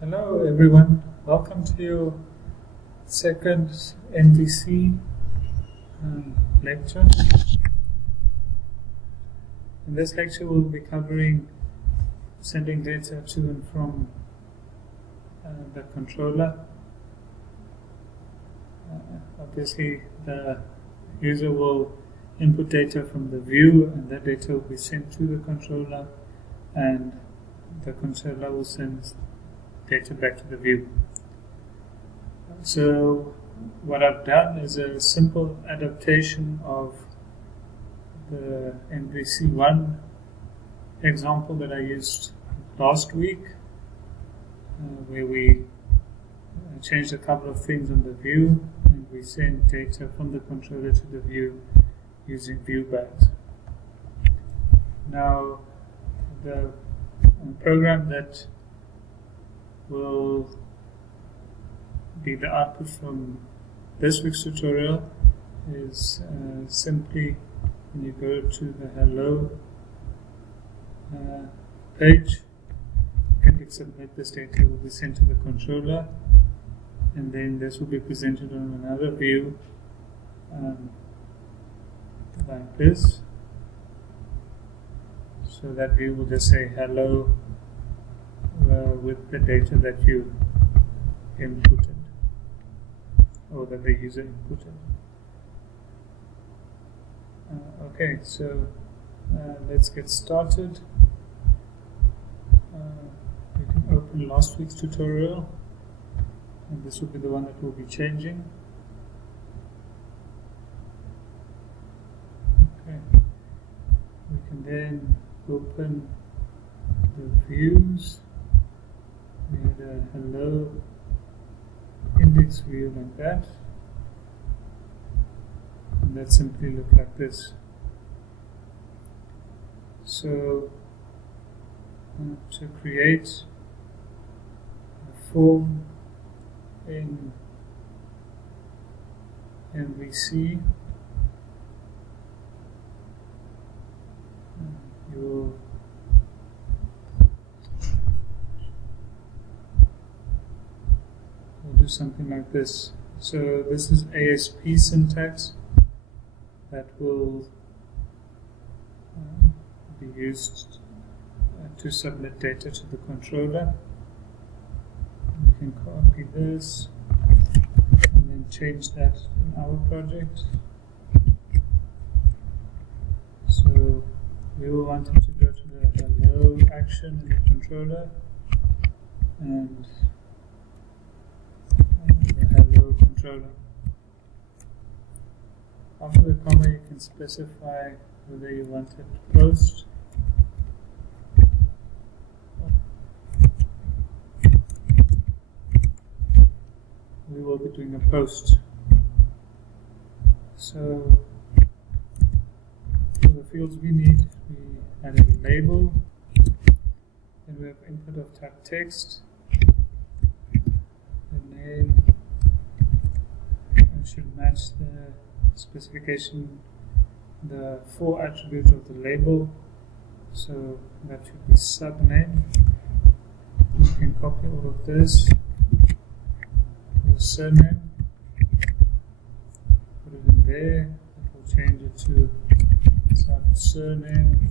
Hello everyone, welcome to your second MVC lecture. In this lecture we'll be covering sending data to and from the controller. Obviously the user will input data from the view and that data will be sent to the controller and the controller will send data back to the view. So what I've done is a simple adaptation of the MVC1 example that I used last week, where we changed a couple of things on the view and we sent data from the controller to the view using view bags. Now the program that will be the output from this week's tutorial is simply when you go to the hello page, you can click submit. This data will be sent to the controller and then this will be presented on another view like this. So that view will just say hello with the data that you inputted or that the user inputted. Okay, so let's get started. You can open last week's tutorial and this will be the one that we'll be changing. Okay, we can then open the views. We had a hello index view like that, and that simply looked like this. So to create a form in MVC, you will do something like this. So this is ASP syntax that will be used to submit data to the controller. You can copy this and then change that in our project. So we will want it to go to the hello action in the controller and the hello controller. After the comma you can specify whether you want it post we will be doing a post. So for the fields we need, we added a label, then we have input of type text, the name should match the specification, the for attribute of the label, so that should be subname. You can copy all of this, the surname, put it in there, it will change it to sub surname.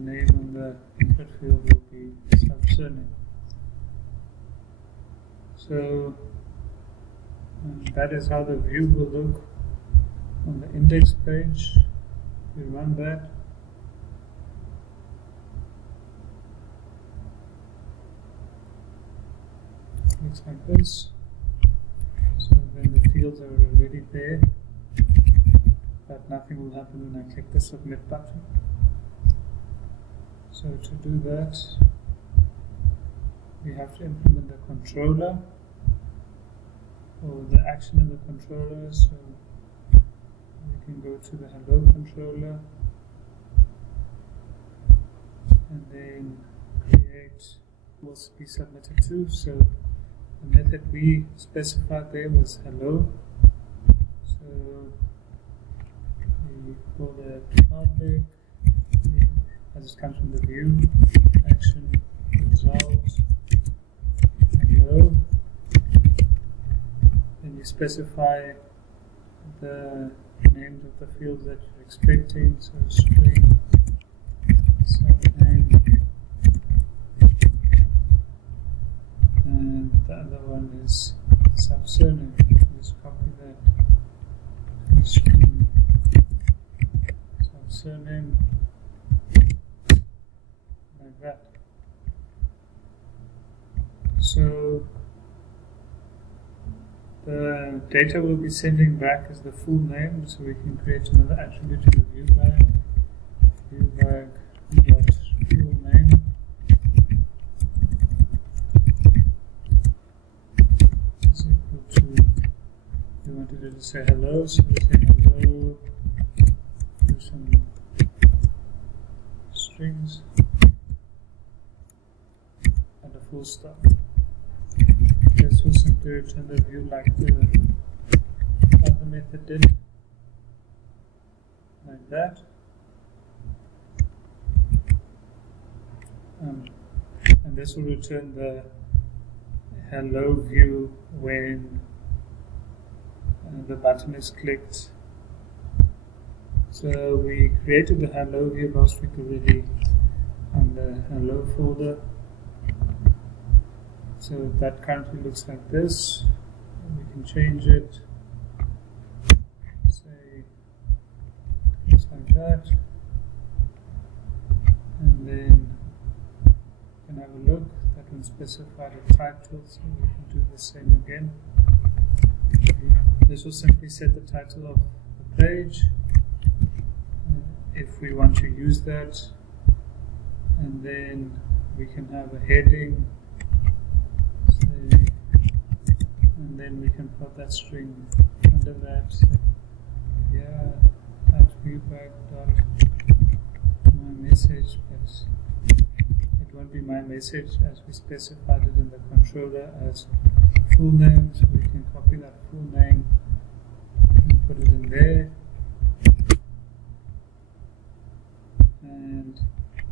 Name on the input field will be sub-surname. So that is how the view will look on the index page. We run that. Looks like this. So then the fields are already there, but nothing will happen when I click the submit button. So to do that, we have to implement the controller or the action in the controller. So we can go to the hello controller and then create will be submitted to. So the method we specified there was hello. So public, as it comes from the view, action, results, hello. Then you specify the names of the fields that you're expecting, so string, subname, and the other one is sub-surname. Just copy that. String, sub-surname, like that. So the data we'll be sending back is the full name, so we can create another attribute in the view bag. View bag dot full name. Is equal to, we wanted it to say hello, so we say hello, do some strings, and a full stop. This will simply return the view like the other method did, like that. And this will return the hello view when the button is clicked. So we created the hello view last week already on the hello folder. So that currently looks like this. We can change it. Say looks like that. And then you can have a look. That will specify the title, so we can do the same again. This will simply set the title of the page if we want to use that. And then we can have a heading. And then we can put that string under that. Yeah, at viewbag dot my message, but it won't be my message as we specified it in the controller as full name. So we can copy that full name and put it in there, and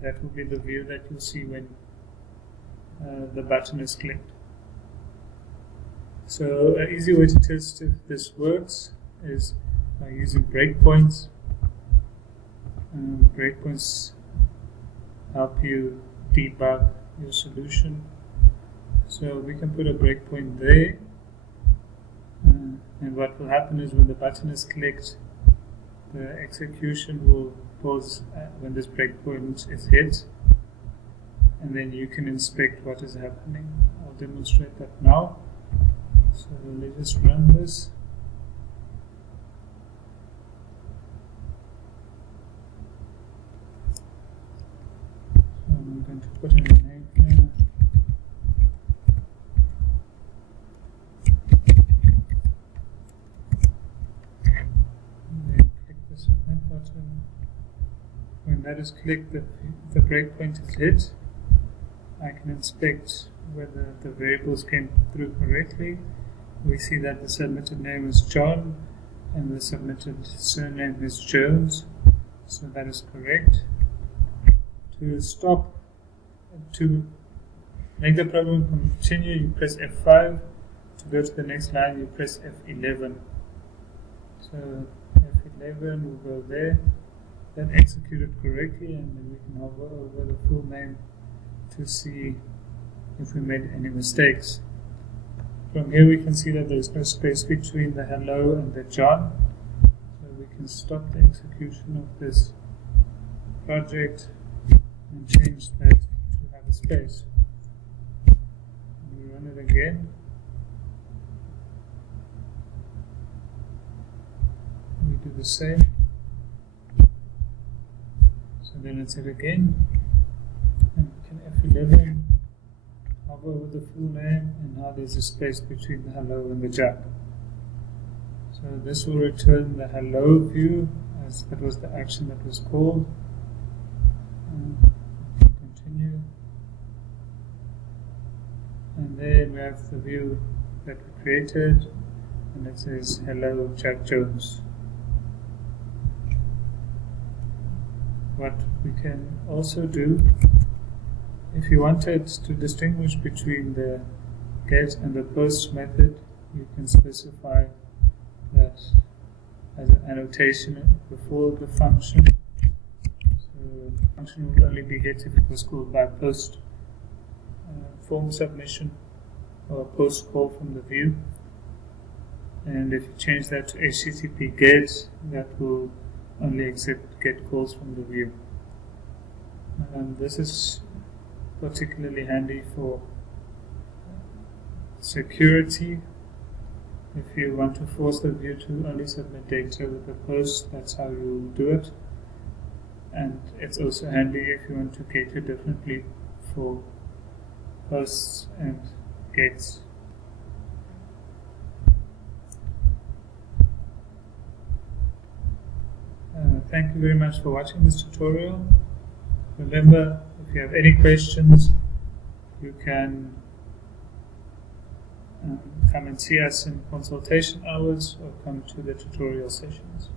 that will be the view that you'll see when the button is clicked. So an easy way to test if this works is by using breakpoints. Breakpoints help you debug your solution. So we can put a breakpoint there, and what will happen is when the button is clicked, the execution will pause when this breakpoint is hit, and then you can inspect what is happening. I'll demonstrate that now. So let's just run this. So I'm going to put in a name here. And then click the submit button. When that is clicked, the breakpoint is hit. I can inspect whether the variables came through correctly. We see that the submitted name is John and the submitted surname is Jones, so that is correct. To stop, to make the program continue, you press F5. To go to the next line, you press F11. So F11 will go there, then execute it correctly, and then we can hover over the full name to see if we made any mistakes. From here we can see that there is no space between the hello and the John, so we can stop the execution of this project and change that to have a space. We run it again. We do the same. So then it's it again, and we can F11. Hover over the full name, and now there's a space between the hello and the John. So this will return the hello view, as that was the action that was called. Continue. And then we have the view that we created, and it says hello Jack Jones. what we can also do, if you wanted to distinguish between the get and the post method, you can specify that as an annotation before the function. So the function will only be hit if it was called by post form submission or post call from the view. And if you change that to HTTP GET, that will only accept GET calls from the view. This is particularly handy for security. If you want to force the view to only submit data with a post, that's how you do it. And it's also handy if you want to cater differently for posts and gets. Thank you very much for watching this tutorial. Remember, if you have any questions, you can come and see us in consultation hours or come to the tutorial sessions.